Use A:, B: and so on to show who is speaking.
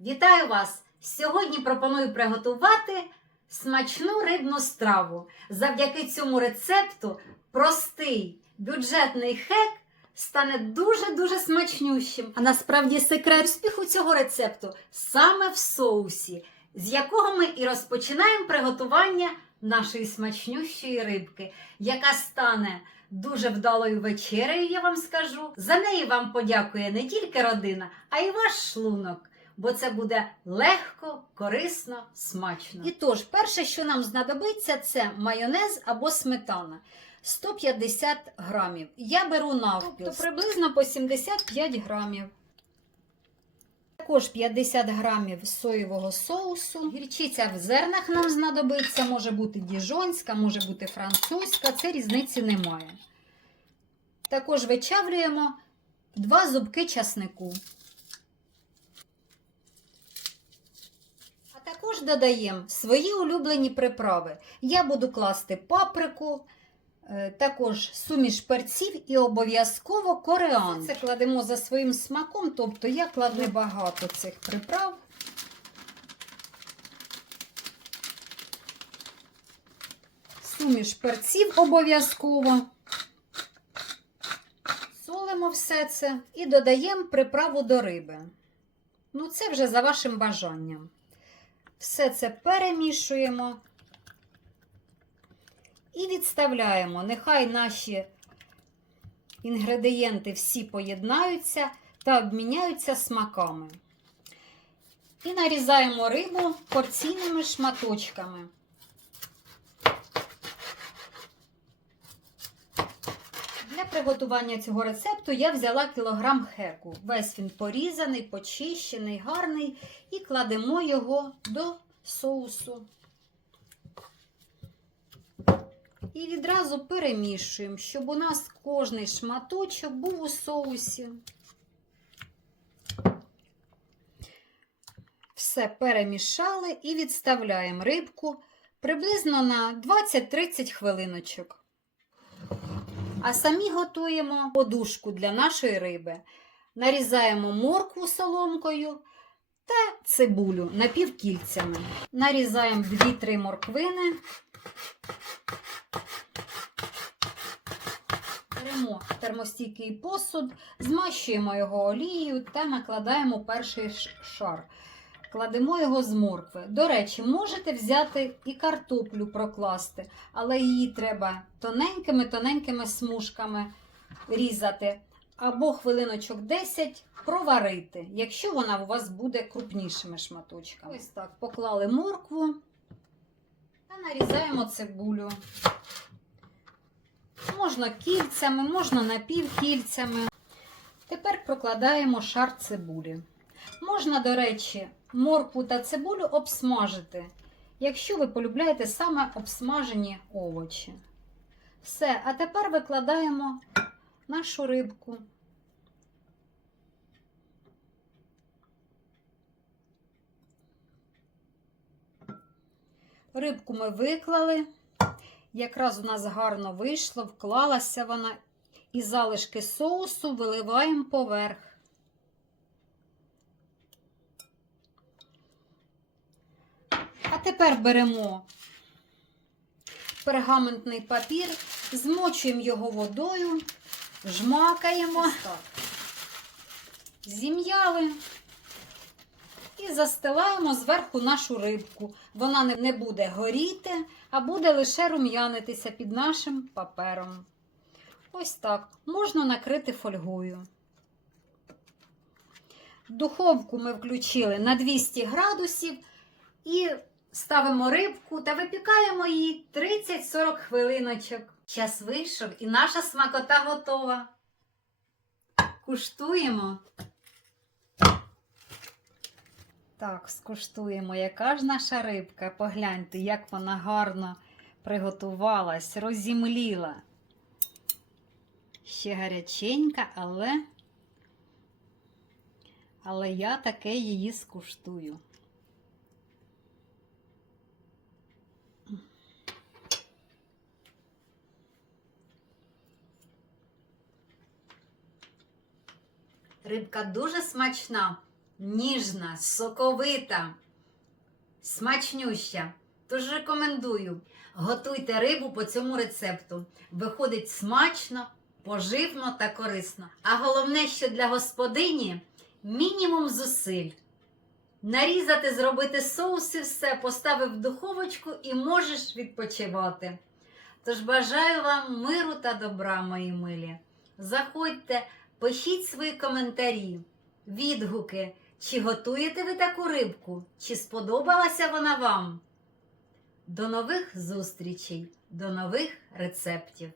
A: Вітаю вас! Сьогодні пропоную приготувати смачну рибну страву. Завдяки цьому рецепту простий бюджетний хек стане дуже-дуже смачнющим. А насправді секрет успіху цього рецепту саме в соусі, з якого ми і розпочинаємо приготування нашої смачнющої рибки, яка стане дуже вдалою вечерею, я вам скажу. За неї вам подякує не тільки родина, а й ваш шлунок. Бо це буде легко, корисно, смачно. І тож, перше, що нам знадобиться, це майонез або сметана. 150 грамів. Я беру навпіл, тобто приблизно по 75 грамів. Також 50 грамів соєвого соусу. Гірчиця в зернах нам знадобиться, може бути діжонська, може бути французька, це різниці немає. Також вичавлюємо 2 зубки часнику. Також додаємо свої улюблені приправи. Я буду класти паприку, е, також суміш перців і обов'язково коріандр. Це кладемо за своїм смаком, тобто я кладу багато цих приправ. Суміш перців обов'язково. Солимо все це і додаємо приправу до риби. Ну, це вже за вашим бажанням. Все це перемішуємо і відставляємо. Нехай наші інгредієнти всі поєднаються та обміняються смаками. І нарізаємо рибу порційними шматочками. Для приготування цього рецепту я взяла кілограм хеку. Весь він порізаний, почищений, гарний, і кладемо його до соусу. І відразу перемішуємо, щоб у нас кожний шматочок був у соусі. Все перемішали і відставляємо рибку приблизно на 20-30 хвилиночок. А самі готуємо подушку для нашої риби. Нарізаємо моркву соломкою та цибулю напівкільцями. Нарізаємо 2-3 морквини. Беремо термостійкий посуд, змащуємо його олією та накладаємо перший шар. Кладемо його з моркви. До речі, можете взяти і картоплю прокласти, але її треба тоненькими-тоненькими смужками різати. Або хвилиночок 10 проварити, якщо вона у вас буде крупнішими шматочками. Ось так поклали моркву та нарізаємо цибулю. Можна кільцями, можна напівкільцями. Тепер прокладаємо шар цибулі. Можна, до речі, моркву та цибулю обсмажити, якщо ви полюбляєте саме обсмажені овочі. Все, а тепер викладаємо нашу рибку. Рибку ми виклали. Якраз у нас гарно вийшло, вклалася вона, і залишки соусу виливаємо поверх. А тепер беремо пергаментний папір, змочуємо його водою, жмакаємо, зім'яли і застилаємо зверху нашу рибку. Вона не- буде горіти, а буде лише рум'янитися під нашим папером. Ось так. Можна накрити фольгою. Духовку ми включили на 200 градусів і ставимо рибку та випікаємо її 30-40 хвилиночок. Час вийшов і наша смакота готова. Куштуємо. Так, скуштуємо, яка ж наша рибка. Погляньте, як вона гарно приготувалась, розімліла. Ще гаряченька, але, але я таке її скуштую. Рибка дуже смачна. ніжна, соковита, смачнюща. Тож рекомендую, готуйте рибу по цьому рецепту. Виходить смачно, поживно та корисно. А головне, що для господині мінімум зусиль. Нарізати, зробити соус і все, поставив в духовочку і можеш відпочивати. Тож бажаю вам миру та добра, мої милі. Заходьте, пишіть свої коментарі, відгуки, чи готуєте ви таку рибку, чи сподобалася вона вам. До нових зустрічей, до нових рецептів!